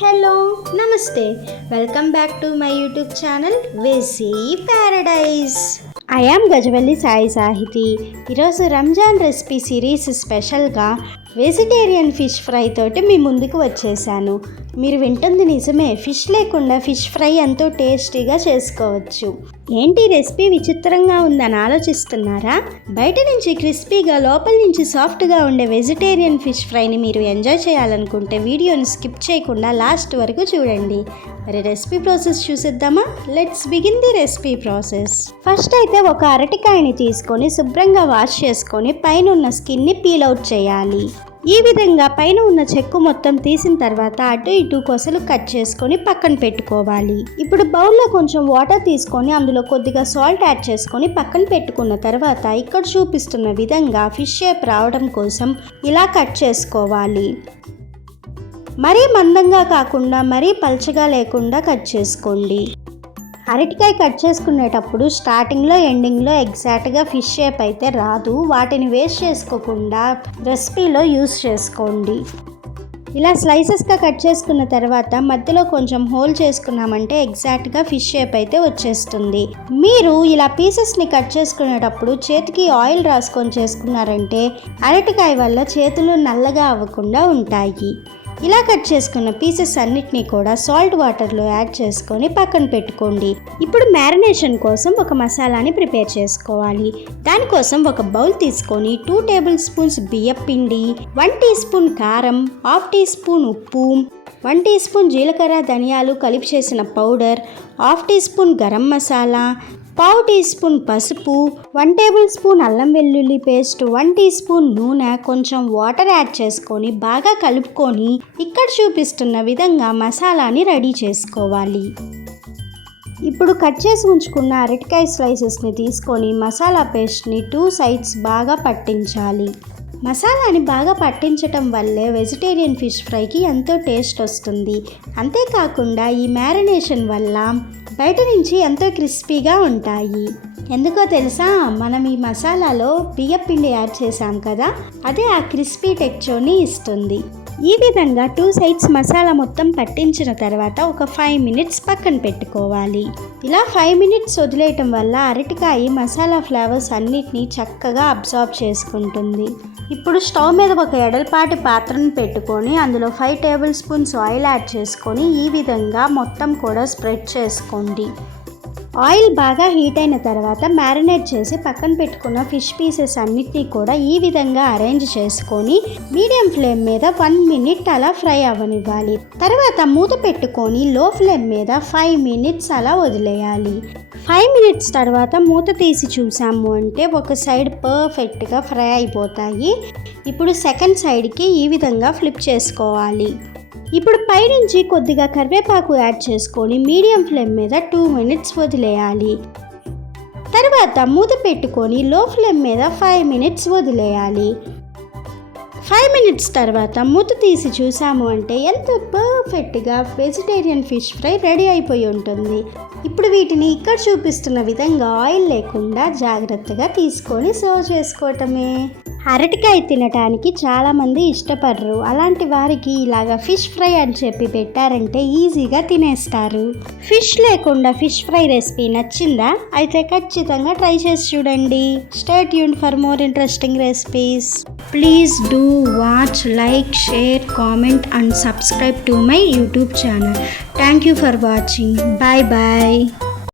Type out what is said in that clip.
Hello నమస్తే. Welcome back to my YouTube channel వెసీ paradise I am Gajavalli Sai Sahiti. ఈరోజు Ramzan recipe series స్పెషల్గా vegetarian fish fry తోటి మీ ముందుకు వచ్చేసాను. మీరు వింటుంది నిజమే ఫిష్ లేకుండా ఫిష్ ఫ్రై ఎంతో టేస్టీగా చేసుకోవచ్చు. ఏంటి రెసిపీ విచిత్రంగా ఉందని ఆలోచిస్తున్నారా? బయట నుంచి క్రిస్పీగా లోపల నుంచి సాఫ్ట్గా ఉండే వెజిటేరియన్ ఫిష్ ఫ్రైని మీరు ఎంజాయ్ చేయాలనుకుంటే వీడియోని స్కిప్ చేయకుండా లాస్ట్ వరకు చూడండి. మరి recipe process చూసిద్దామా? Let's begin the recipe process first అయితే ఒక అరటికాయని తీసుకొని శుభ్రంగా వాష్ చేసుకొని పైన ఉన్న స్కిన్ని పీల్ అవుట్ చేయాలి. ఈ విధంగా పైన ఉన్న చెక్కు మొత్తం తీసిన తర్వాత అటు ఇటు కొసలు కట్ చేసుకొని పక్కన పెట్టుకోవాలి. ఇప్పుడు బౌల్లో కొంచెం వాటర్ తీసుకొని అందులో కొద్దిగా సాల్ట్ యాడ్ చేసుకొని పక్కన పెట్టుకున్న తర్వాత ఇక్కడ చూపిస్తున్న విధంగా ఫిష్ షేప్ రావడం కోసం ఇలా కట్ చేసుకోవాలి. మరీ మందంగా కాకుండా మరీ పల్చగా లేకుండా కట్ చేసుకోండి. అరటికాయ కట్ చేసుకునేటప్పుడు స్టార్టింగ్లో ఎండింగ్లో ఎగ్జాక్ట్గా ఫిష్ షేప్ అయితే రాదు. వాటిని వేస్ట్ చేసుకోకుండా రెసిపీలో యూస్ చేసుకోండి. ఇలా స్లైసెస్గా కట్ చేసుకున్న తర్వాత మధ్యలో కొంచెం హోల్ చేసుకున్నామంటే ఎగ్జాక్ట్గా ఫిష్ షేప్ అయితే వచ్చేస్తుంది. మీరు ఇలా పీసెస్ని కట్ చేసుకునేటప్పుడు చేతికి ఆయిల్ రాసుకొని చేసుకున్నారంటే అరటికాయ వల్ల చేతులు నల్లగా అవ్వకుండా ఉంటాయి. ఇలా కట్ చేసుకున్న పీసెస్ అన్నిటినీ కూడా సాల్ట్ వాటర్లో యాడ్ చేసుకొని పక్కన పెట్టుకోండి. ఇప్పుడు మ్యారినేషన్ కోసం ఒక మసాలాని ప్రిపేర్ చేసుకోవాలి. దానికోసం ఒక బౌల్ తీసుకొని టూ టేబుల్ స్పూన్స్ బియ్యం పిండి వన్ టీ స్పూన్ కారం హాఫ్ టీ స్పూన్ ఉప్పు వన్ టీ స్పూన్ జీలకర్ర ధనియాలు కలిపి చేసిన powder half teaspoon garam masala పావు టీ స్పూన్ పసుపు వన్ టేబుల్ స్పూన్ అల్లం వెల్లుల్లి పేస్ట్ వన్ టీ స్పూన్ నూనె కొంచెం వాటర్ యాడ్ చేసుకొని బాగా కలుపుకొని ఇక్కడ చూపిస్తున్న విధంగా మసాలాని రెడీ చేసుకోవాలి. ఇప్పుడు కట్ చేసి ఉంచుకున్న అరటికాయ స్లైసెస్ని తీసుకొని మసాలా పేస్ట్ని టూ సైడ్స్ బాగా పట్టించాలి. మసాలాని బాగా పట్టించటం వల్లే వెజిటేరియన్ ఫిష్ ఫ్రైకి ఎంతో టేస్ట్ వస్తుంది. అంతేకాకుండా ఈ మ్యారినేషన్ వల్ల బయట నుంచి ఎంతో క్రిస్పీగా ఉంటాయి. ఎందుకో తెలుసా? మనం ఈ మసాలాలో బియ్యపిండి యాడ్ చేసాం కదా? అదే ఆ క్రిస్పీ టెక్చర్ని ఇస్తుంది. ఈ విధంగా టూ సైడ్స్ మసాలా మొత్తం పట్టించిన తర్వాత ఒక ఫైవ్ మినిట్స్ పక్కన పెట్టుకోవాలి. ఇలా ఫైవ్ మినిట్స్ వదిలేయటం వల్ల అరటికాయ మసాలా ఫ్లేవర్స్ అన్నిటినీ చక్కగా అబ్జార్బ్ చేసుకుంటుంది. ఇప్పుడు స్టవ్ మీద ఒక ఎడల్పాటి పాత్రను పెట్టుకొని అందులో five tablespoons oil add చేసుకొని ఈ విధంగా మొత్తం కూడా స్ప్రెడ్ చేసుకోండి. ఆయిల్ బాగా హీట్ అయిన తర్వాత మ్యారినేట్ చేసి పక్కన పెట్టుకున్న ఫిష్ పీసెస్ అన్నిటినీ కూడా ఈ విధంగా అరేంజ్ చేసుకొని మీడియం ఫ్లేమ్ మీద వన్ మినిట్ అలా ఫ్రై అవ్వనివ్వాలి తర్వాత మూత పెట్టుకొని లో ఫ్లేమ్ మీద ఫైవ్ మినిట్స్ అలా వదిలేయాలి. ఫైవ్ మినిట్స్ తర్వాత మూత తీసి చూసాము అంటే ఒక సైడ్ పర్ఫెక్ట్గా ఫ్రై అయిపోతాయి. ఇప్పుడు సెకండ్ సైడ్కి ఈ విధంగా ఫ్లిప్ చేసుకోవాలి. ఇప్పుడు పైనుంచి కొద్దిగా కరివేపాకు యాడ్ చేసుకొని మీడియం ఫ్లేమ్ మీద టూ మినిట్స్ వదిలేయాలి. తర్వాత మూత పెట్టుకొని లో ఫ్లేమ్ మీద ఫైవ్ మినిట్స్ వదిలేయాలి. ఫైవ్ మినిట్స్ తర్వాత మూత తీసి చూసాము అంటే ఎంతో పర్ఫెక్ట్గా వెజిటేరియన్ ఫిష్ ఫ్రై రెడీ అయిపోయి ఉంటుంది. ఇప్పుడు వీటిని ఇక్కడ చూపిస్తున్న విధంగా ఆయిల్ లేకుండా జాగ్రత్తగా తీసుకొని సర్వ్ చేసుకోవటమే. అరటికాయ తినటానికి చాలామంది ఇష్టపడరు. అలాంటి వారికి ఇలాగ ఫిష్ ఫ్రై అని చెప్పి పెట్టారంటే ఈజీగా తినేస్తారు. ఫిష్ లేకుండా ఫిష్ ఫ్రై రెసిపీ నచ్చిందా? అయితే ఖచ్చితంగా ట్రై చేసి చూడండి. Stay Yoon for more interesting recipes please do watch like share comment and subscribe to my YouTube channel thank you for watching bye bye